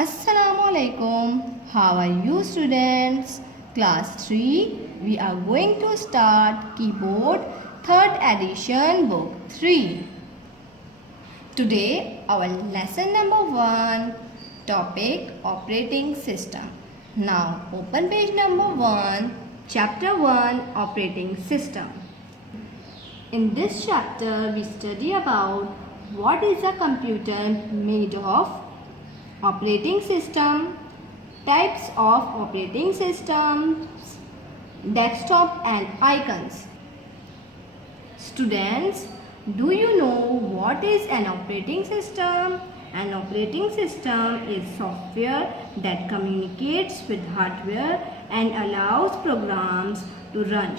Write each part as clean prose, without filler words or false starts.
Assalamu alaikum. How are you students? Class 3. We are going to start keyboard 3rd edition book 3. Today our lesson number 1, topic operating system. Now open page number 1, chapter 1, operating system. In this chapter we study about what is a computer made of, operating system, types of operating systems, desktop and icons. Students, do you know what is an operating system? An operating system is software that communicates with hardware and allows programs to run,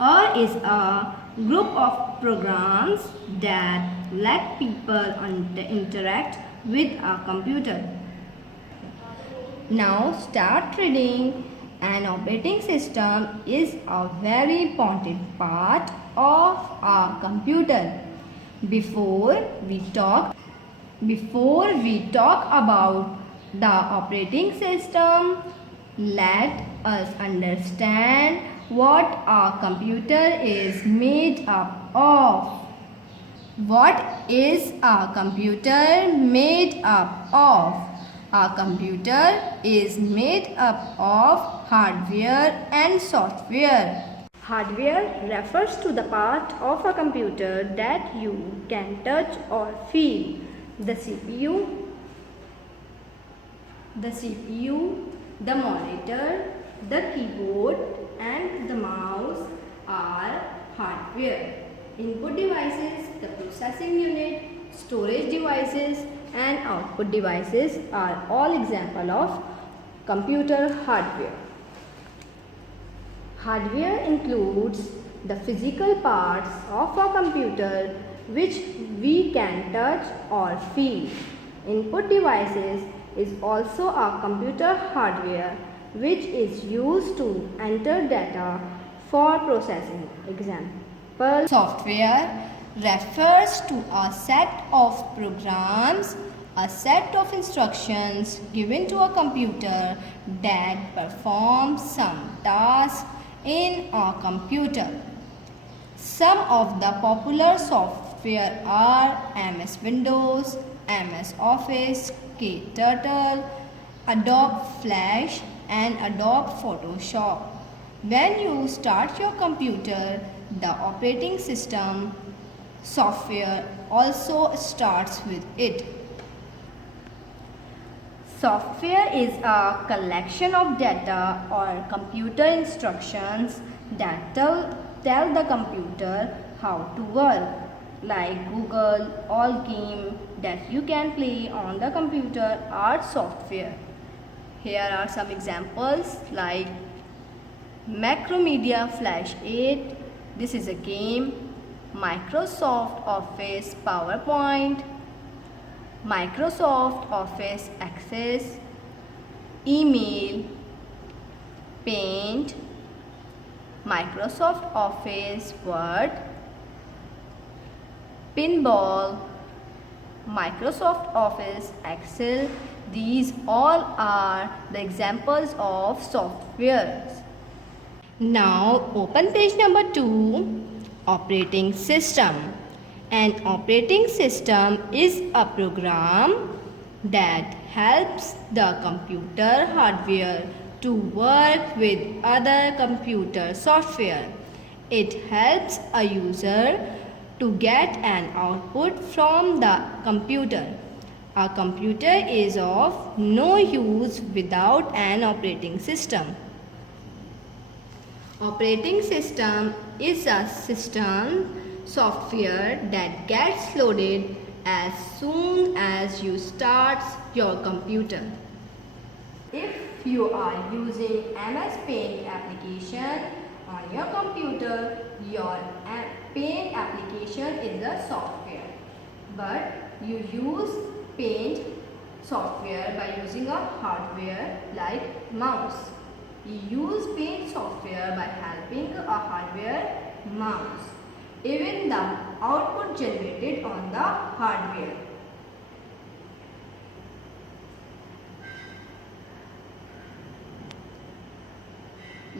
or is a group of programs that let people interact with a computer. Now start reading. An operating system is a very important part of a computer. Before we talk about the operating system, let us understand what a computer is made up of. What is a computer made up of? A computer is made up of hardware and software. Hardware refers to the part of a computer that you can touch or feel. The CPU, the monitor, the keyboard and the mouse are hardware. Input devices, the processing unit, storage devices and output devices are all examples of computer hardware. Hardware includes the physical parts of a computer which we can touch or feel. Input devices is also a computer hardware which is used to enter data for processing. Example, software refers to a set of programs, a set of instructions given to a computer that performs some task in a computer. Some of the popular software are MS Windows, MS Office, KTurtle, Adobe Flash and Adobe Photoshop. When you start your computer, the operating system software also starts with it. Software is a collection of data or computer instructions that tell the computer how to work, like Google. All games that you can play on the computer are software. Here are some examples like Macromedia Flash 8, this is a game. Microsoft Office PowerPoint, Microsoft Office Access, Email, Paint, Microsoft Office Word, Pinball, Microsoft Office Excel. These all are the examples of softwares. Now open page number 2, operating system. An operating system is a program that helps the computer hardware to work with other computer software. It helps a user to get an output from the computer. A computer is of no use without an operating system. Operating system is a system software that gets loaded as soon as you start your computer. If you are using MS Paint application on your computer, your Paint application is a software. But you use Paint software by using a hardware like mouse. You use Paint software by helping a hardware mouse. Even the output generated on the hardware.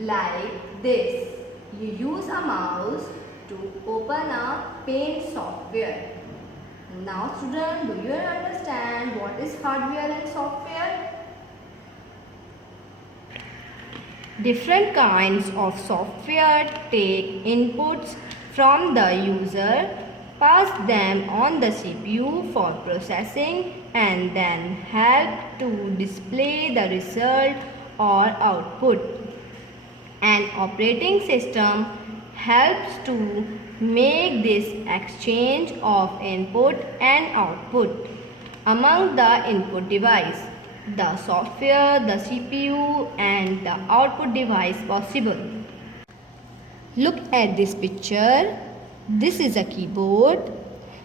like this. You use a mouse to open a paint software. Now students, do you understand what is hardware and software? Different kinds of software take inputs from the user, pass them on the CPU for processing, and then help to display the result or output. An operating system helps to make this exchange of input and output among the input device, the software, the CPU, and the output device possible. Look at this picture. This is a keyboard.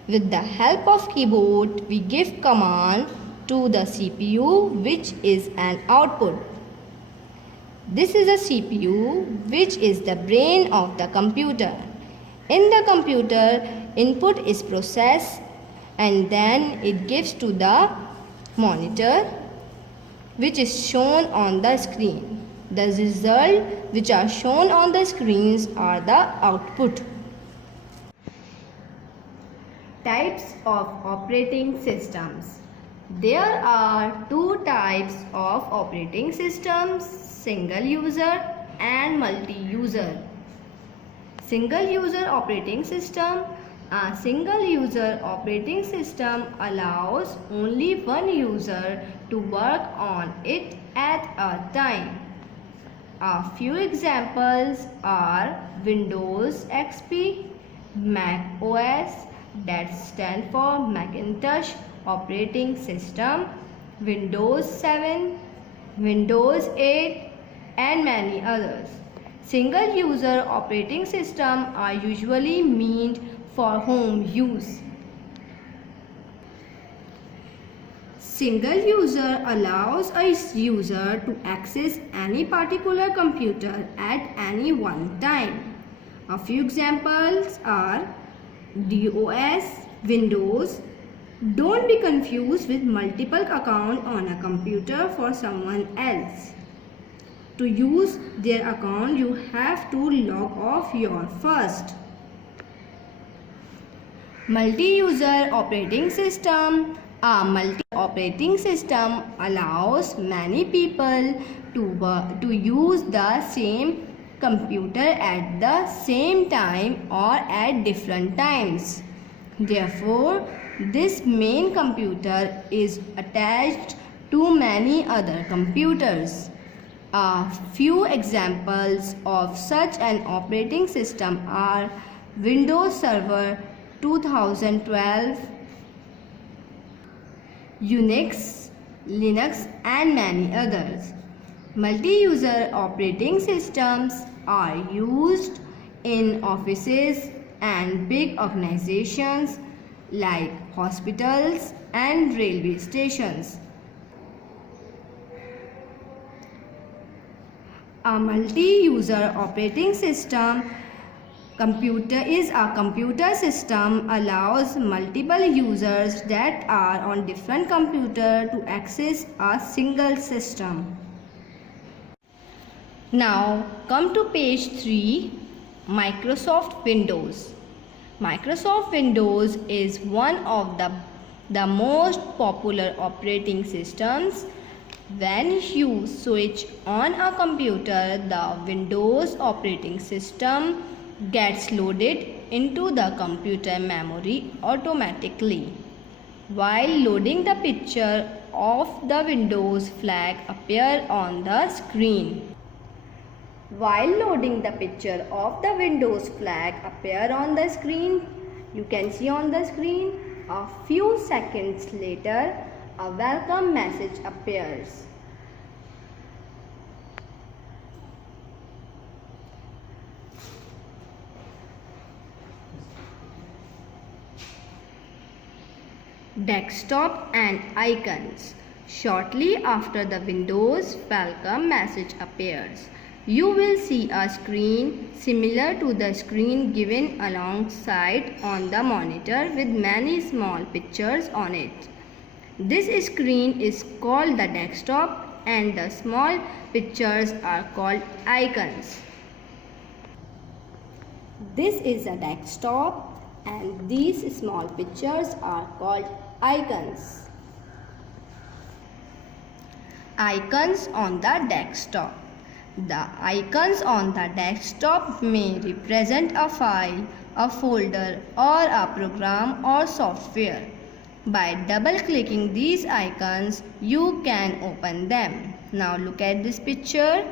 With the help of keyboard, we give command to the CPU, which is an output. This is a CPU, which is the brain of the computer. In the computer, input is processed and then it gives to the monitor, which is shown on the screen. The results which are shown on the screens are the output. Types of operating systems. There are two types of operating systems, single user and multi-user. Single user operating system. A single user operating system allows only one user to work on it at a time. A few examples are Windows XP, Mac OS, that stand for Macintosh operating system, Windows 7, Windows 8, and many others. Single user operating systems are usually meant for home use. Single user allows a user to access any particular computer at any one time. A few examples are DOS, Windows. Don't be confused with multiple accounts on a computer for someone else. To use their account, you have to log off your first. Multi-user operating system. A multi-operating system allows many people to use the same computer at the same time or at different times. Therefore, this main computer is attached to many other computers. A few examples of such an operating system are Windows Server 2012, Unix, Linux, and many others. Multi-user operating systems are used in offices and big organizations like hospitals and railway stations. A multi-user operating system is a computer system allows multiple users that are on different computers to access a single system. Now come to page 3, Microsoft Windows. Microsoft Windows is one of the most popular operating systems. When you switch on a computer, the Windows operating system gets loaded into the computer memory automatically. While loading, the picture of the Windows flag appears on the screen. While loading, the picture of the Windows flag appears on the screen. You can see on the screen. A few seconds later, a welcome message appears. Desktop and icons. Shortly after the Windows welcome message appears, you will see a screen similar to the screen given alongside on the monitor with many small pictures on it. This screen is called the desktop and the small pictures are called icons. This is a desktop and these small pictures are called icons. Icons on the desktop. The icons on the desktop may represent a file, a folder, or a program or software. By double-clicking these icons, you can open them. Now look at this picture.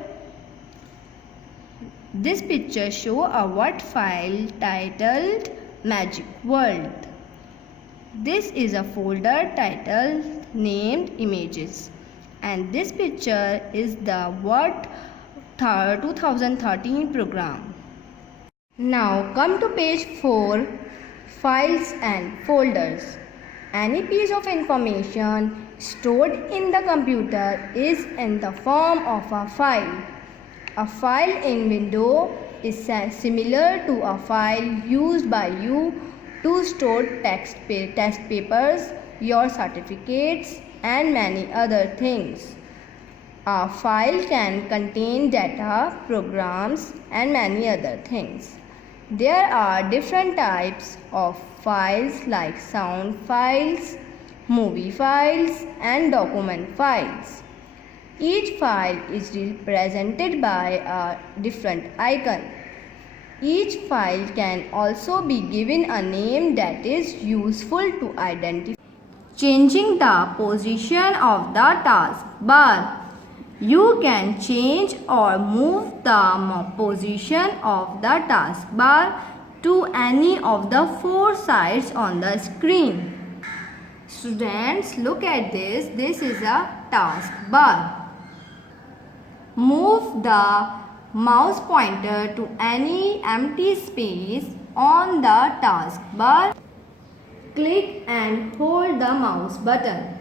This picture shows a Word file titled Magic World. This is a folder titled named Images. And this picture is the Word 2013 program. Now come to page 4, Files and Folders. Any piece of information stored in the computer is in the form of a file. A file in Windows is similar to a file used by you to store test papers, your certificates, and many other things. A file can contain data, programs, and many other things. There are different types of files like sound files, movie files, and document files. Each file is represented by a different icon. Each file can also be given a name that is useful to identify. Changing the position of the taskbar. You can change or move the position of the taskbar to any of the 4 sides on the screen. Students, look at this. This is a taskbar. Move the mouse pointer to any empty space on the taskbar. Click and hold the mouse button.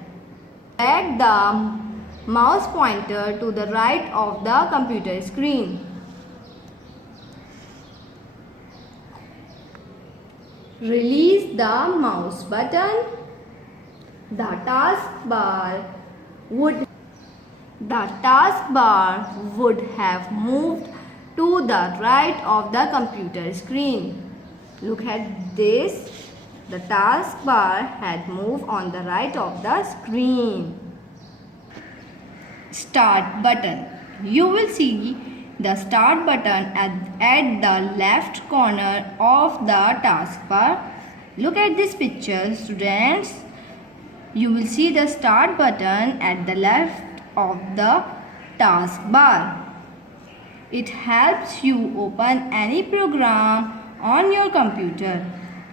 Drag the mouse pointer to the right of the computer screen. Release the mouse button. The taskbar would have moved to the right of the computer screen. Look at this. The taskbar had moved on the right of the screen. Start button. You will see the start button at the left corner of the taskbar. Look at this picture, students. You will see the start button at the left of the taskbar. It helps you open any program on your computer.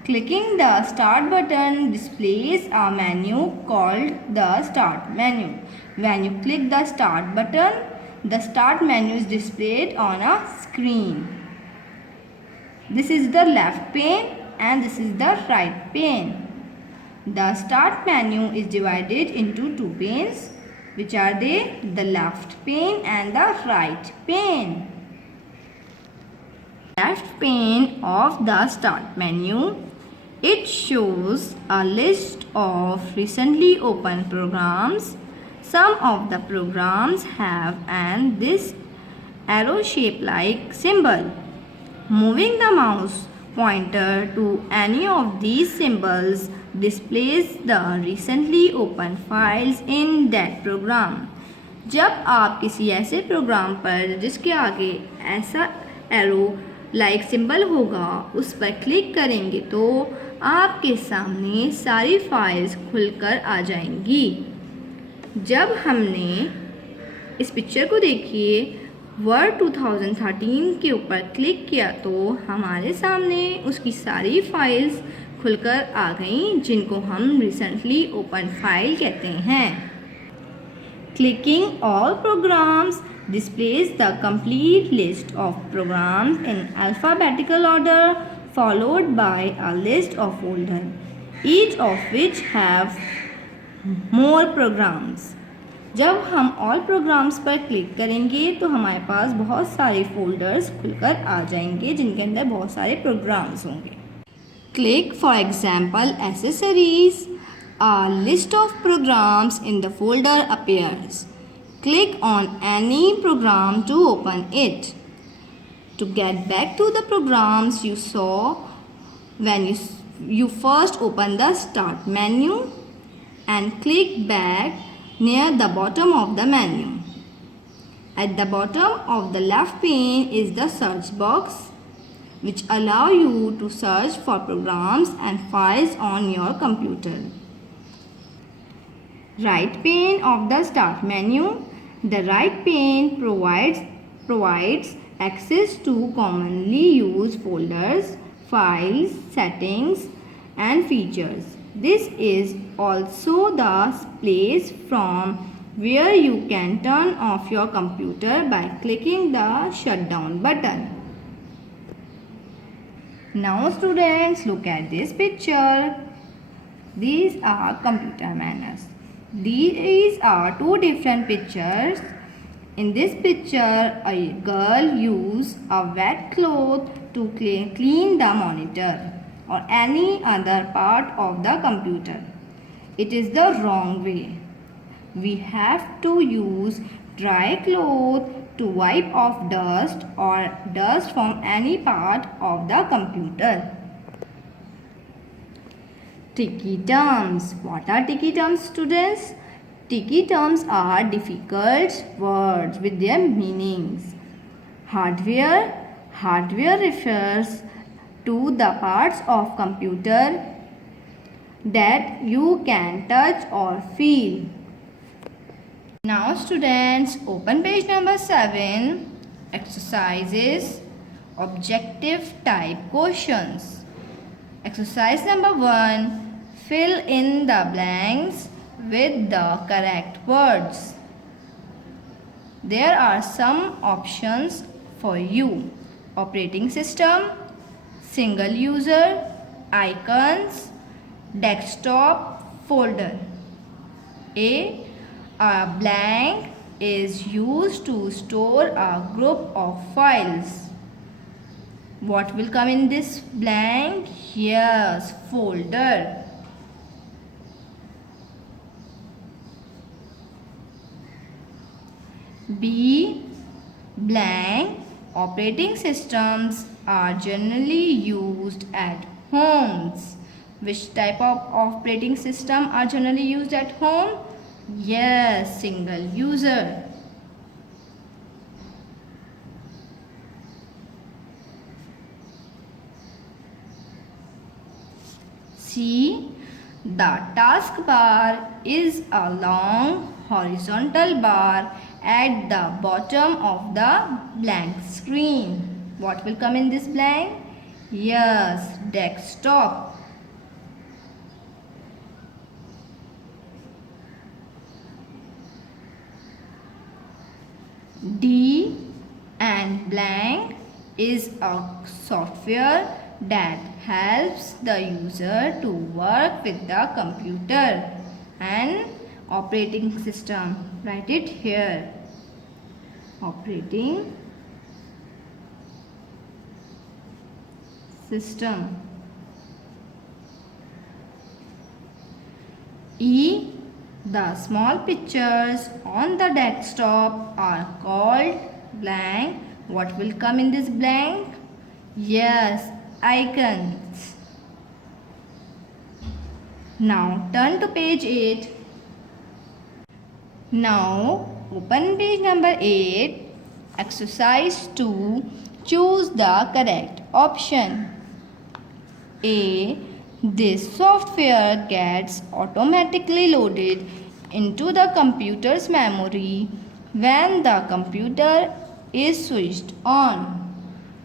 Clicking the start button displays a menu called the start menu. When you click the start button, the start menu is displayed on a screen. This is the left pane and this is the right pane. The start menu is divided into 2 panes, which are they? The left pane and the right pane. Left pane of the start menu, it shows a list of recently opened programs. Some of the programs have this arrow shape like symbol. Moving the mouse pointer to any of these symbols displays the recently opened files in that program. जब आप किसी ऐसे programme पर जिसके आगे ऐसा arrow like symbol होगा उस पर क्लिक करेंगे तो आपके सामने सारी फाइल्स खुलकर आ जाएंगी। जब हमने इस पिक्चर को देखिए वर्ड 2013 के ऊपर क्लिक किया तो हमारे सामने उसकी सारी फाइल्स खुलकर आ गईं जिनको हम रिसेंटली ओपन फाइल कहते हैं। Clicking all programmes displays the complete list of programs in alphabetical order followed by a list of folders, each of which have more programs. जब हम ऑल प्रोग्राम्स पर क्लिक करेंगे तो हमारे पास बहुत सारे फोल्डर्स खुलकर आ जाएंगे जिनके अंदर बहुत सारे प्रोग्राम्स होंगे। Click for example accessories, a list of programs in the folder appears. Click on any program to open it. To get back to the programs you saw when you first open the Start menu, and click back near the bottom of the menu. At the bottom of the left pane is the search box, which allow you to search for programs and files on your computer. Right pane of the Start menu. The right pane provides access to commonly used folders, files, settings, and features. This is also the place from where you can turn off your computer by clicking the shutdown button. Now students, look at this picture. These are computer manners. These are two different pictures. In this picture, a girl used a wet cloth to clean the monitor or any other part of the computer. It is the wrong way. We have to use dry cloth to wipe off dust or dust from any part of the computer. Tricky terms. What are tricky terms, students? Tricky terms are difficult words with their meanings. Hardware. Hardware refers to the parts of computer that you can touch or feel. Now students, open page number 7. Exercises. Objective type questions. Exercise number 1. Fill in the blanks with the correct words. There are some options for you. Operating system, single user, icons, desktop, folder. A blank is used to store a group of files. What will come in this blank? Yes, folder. B blank. Operating systems are generally used at homes. Which type of operating system are generally used at home? Yes, single user. C. The taskbar is a long horizontal bar at the bottom of the blank screen. What will come in this blank? Yes, desktop. D and blank is a software that helps the user to work with the computer and operating system. Write it here. Operating system. E. The small pictures on the desktop are called blank. What will come in this blank? Yes, icons. Now turn to page 8. Now open page number 8. Exercise 2. Choose the correct option. A. This software gets automatically loaded into the computer's memory when the computer is switched on.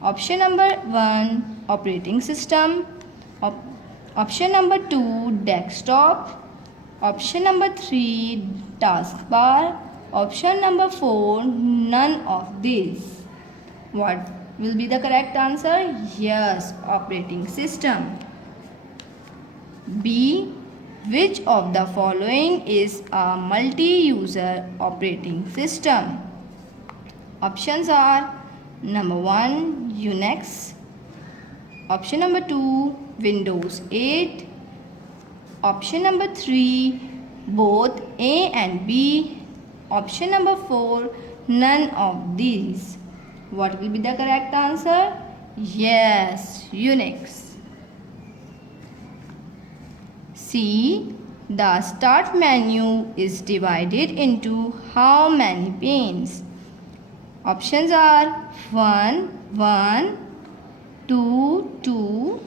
Option number 1, operating system. Option number 2, desktop. Option number 3, taskbar. Option number 4, none of these. What will be the correct answer? Yes, operating system. B. Which of the following is a multi-user operating system? Options are number 1, Unix. Option number 2, Windows 8. Option number 3, both A and B. Option number 4, none of these. What will be the correct answer? Yes, Unix. C. The start menu is divided into how many panes? Options are 1, 1, 2, 2,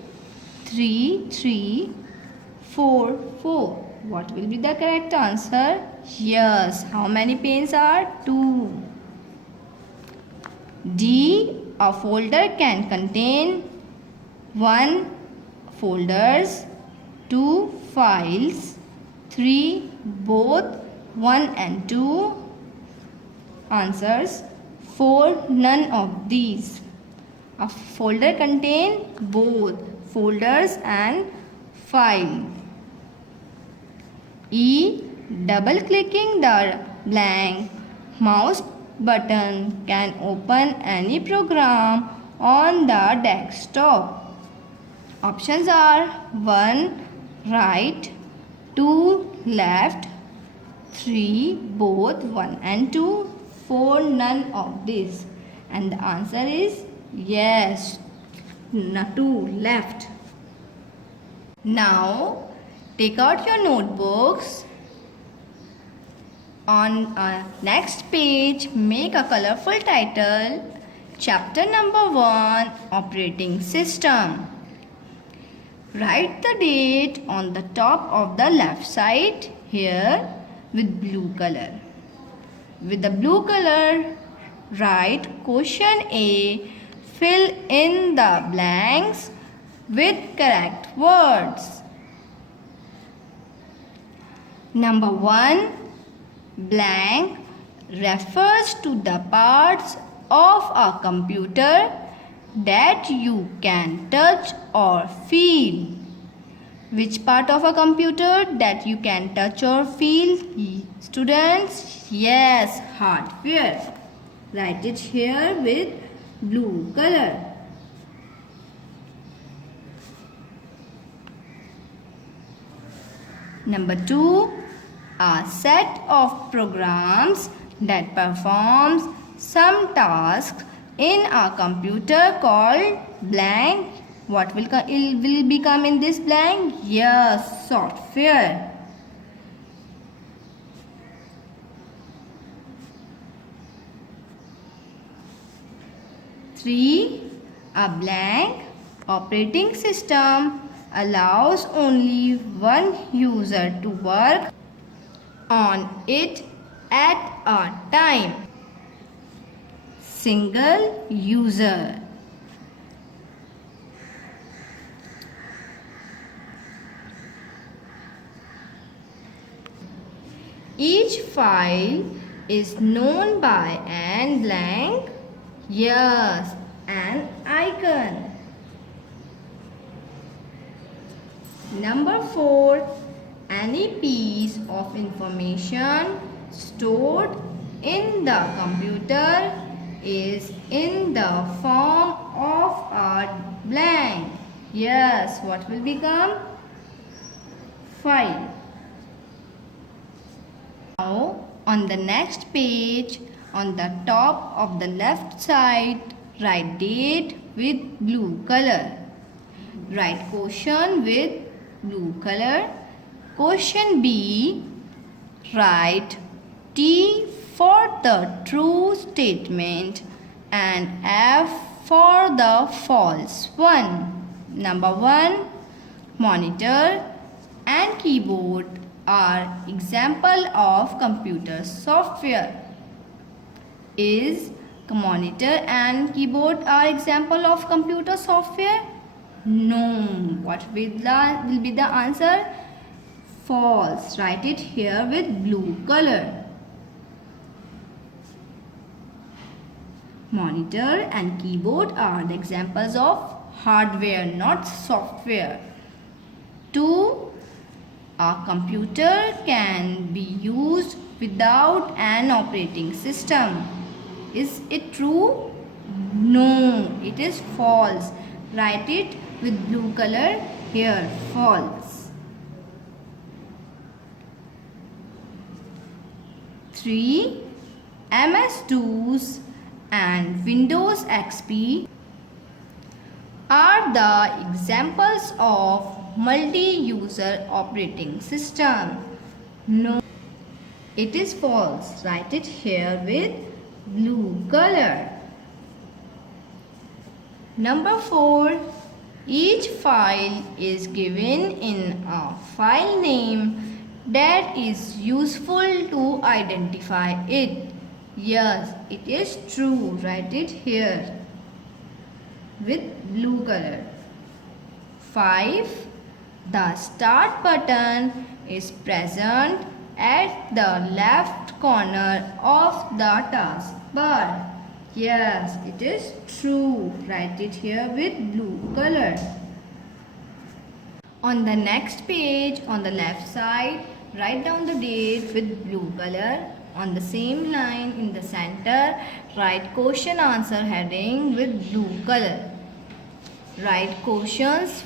3, 3, 4, 4. What will be the correct answer? Yes. How many panes are? 2. D. A folder can contain 1 folders, 2 files, 3 both 1 and 2. Answers 4, none of these. A folder contain both folders and file. E. Double clicking the blank mouse button can open any program on the desktop. Options are 1 right, 2 left, 3 both 1 and 2, 4 none of these. And the answer is yes, 2 left. Now take out your notebooks. On next page, make a colorful title. Chapter number 1, Operating System. Write the date on the top of the left side here with blue color. With the blue color, write question A. Fill in the blanks with correct words. Number 1. Blank refers to the parts of a computer that you can touch or feel. Which part of a computer that you can touch or feel? Students, yes, hardware. Write it here with blue color. Number 2, a set of programs that performs some tasks in a computer called blank. What will become in this blank? Yes, software. Three, a blank operating system allows only one user to work on it at a time. Single user. Each file is known by an blank. Yes, an icon. Number 4. Any piece of information stored in the computer is in the form of a blank. Yes, what will become? File. Now, on the next page, on the top of the left side, write date with blue color. Write question with blue color. Question B, write T for the true statement and F for the false one. Number 1, monitor and keyboard are example of computer software. Is monitor and keyboard are example of computer software? No. What will be the answer? False. Write it here with blue color. Monitor and keyboard are the examples of hardware, not software. 2. A computer can be used without an operating system. Is it true? No, it is false. Write it with blue color here, false. 3, MS-DOS and Windows XP are the examples of multi-user operating system. No, it is false. Write it here with blue color. Number 4. Each file is given in a file name that is useful to identify it. Yes, it is true. Write it here with blue color. 5. The start button is present at the left corner of the taskbar. Yes, it is true. Write it here with blue color. On the next page, on the left side, write down the date with blue color. On the same line in the center, write question answer heading with blue color. Write questions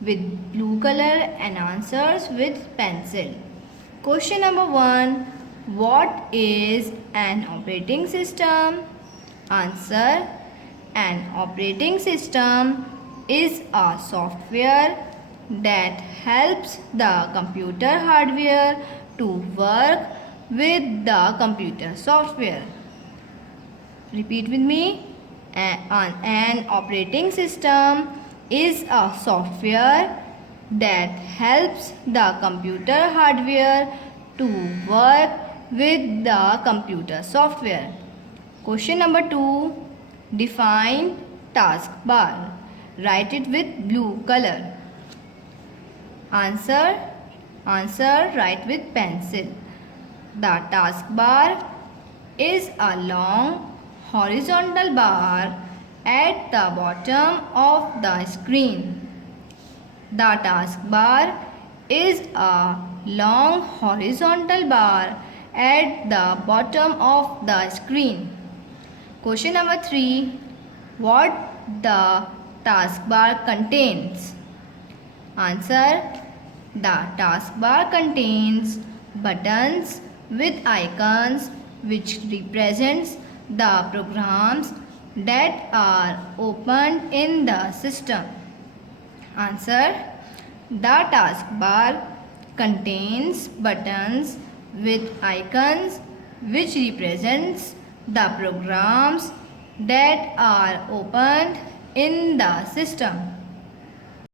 with blue color and answers with pencil. Question number 1. What is an operating system? Answer. An operating system is a software that helps the computer hardware to work with the computer software. Repeat with me. An operating system is a software that helps the computer hardware to work with the computer software. Question number 2. Define taskbar. Write it with blue color. Answer. Write with pencil. The taskbar is a long horizontal bar at the bottom of the screen. The taskbar is a long horizontal bar at the bottom of the screen. Question number 3. What the taskbar contains? Answer. The taskbar contains buttons with icons which represents the programs that are opened in the system. Answer. The taskbar contains buttons with icons which represents the programs that are opened in the system.